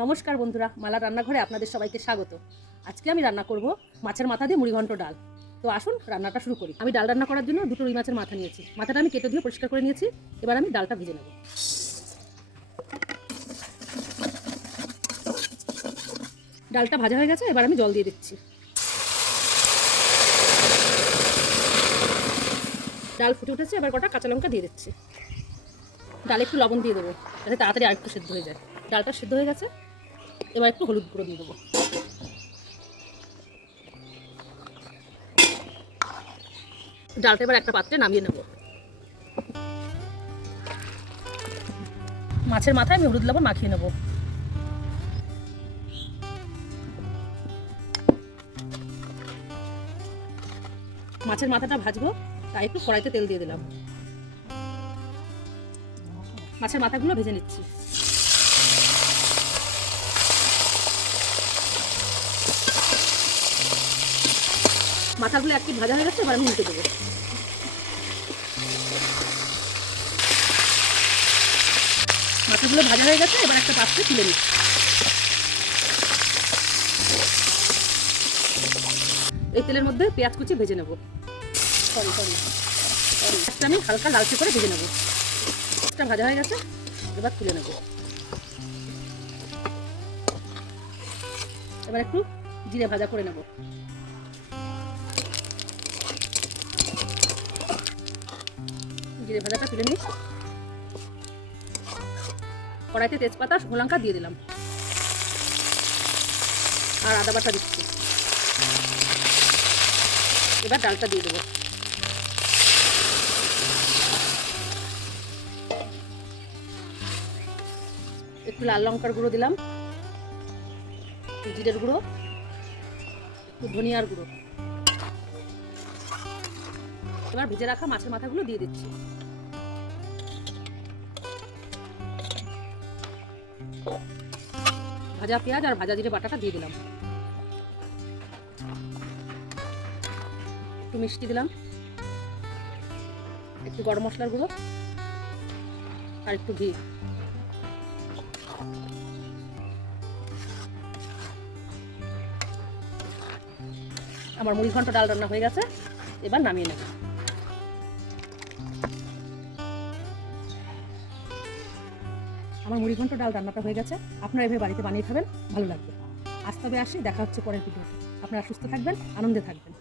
নমস্কার বন্ধুরা, মালা রান্নাঘরে আপনাদের সবাইকে স্বাগত। আজকে আমি রান্না করব মাছের মাথা দিয়ে মুড়িঘণ্ট ডাল। তো আসুন রান্নাটা শুরু করি। আমি ডাল রান্না করার জন্য দুটো রুই মাছের মাথা নিয়েছি। মাথাটা আমি কেটে দিয়ে পরিষ্কার করে নিয়েছি। এবার আমি ডালটা ভেজে নেব। ডালটা ভাজা হয়ে গেছে, এবার আমি জল দিয়ে দিচ্ছি। ডাল ফুটে উঠেছে, এবার কটা কাঁচা লঙ্কা দিয়ে দিচ্ছি। ডালে একটু লবণ দিয়ে দেবো যাতে তাড়াতাড়ি আরেকটু সেদ্ধ হয়ে যায়। ডালটা সেদ্ধ হয়ে গেছে, এবার একটু হলুদ গুঁড়ো দিয়ে দেবো। ডালটা এবার একটা পাত্রে নামিয়ে নেব। মাছের মাথায় আমি হলুদ লবণ মাখিয়ে নেব। মাছের মাথাটা ভাজবো, তাই একটু কড়াইতে তেল দিয়ে দিলাম। মাছের মাথাগুলো ভেজে নিচ্ছি। মাথাগুলো একটু ভাজা হয়ে গেছে, এবার আমি উল্টে দেবো। মাথাগুলো ভাজা হয়ে গেছে, এবার একটা পাত্রে তুলে নিচ্ছি। এই তেলের মধ্যে পেঁয়াজ কুচি ভেজে নেব। একটা আমি হালকা লালচে করে ভেজে নেব। একটা ভাজা হয়ে গেছে, এবার তুলে নেব। এবার একটু জিরে ভাজা করে নেব। জিরে ভাজাটা তুলে নিই। কড়াইতে তেজপাতা, শুকনো লঙ্কা দিয়ে দিলাম আর আদা বাটা দিচ্ছি। এবার ডালটা দিয়ে দেবো। একটু লাল লঙ্কার গুঁড়ো দিলাম, একটু জিরের গুঁড়ো, একটু ধনিয়ার গুঁড়ো। এবার ভেজে রাখা মাছের মাথাগুলো দিয়ে দিচ্ছি। ভাজা পেঁয়াজ আর ভাজা জিরে বাটাটা দিয়ে দিলাম। একটু মিষ্টি দিলাম, একটু গরম মশলার গুঁড়ো আর একটু ঘি। আমার মুড়িঘণ্ট ডাল রান্না হয়ে গেছে, এবার নামিয়ে নেব। আমার মুড়িঘণ্ট ডাল রান্নাটা হয়ে গেছে। আপনারা এভাবে বাড়িতে বানিয়ে খাবেন, ভালো লাগবে। আজ তবে আসি, দেখা হচ্ছে পরের ভিডিওতে। আপনারা সুস্থ থাকবেন, আনন্দে থাকবেন।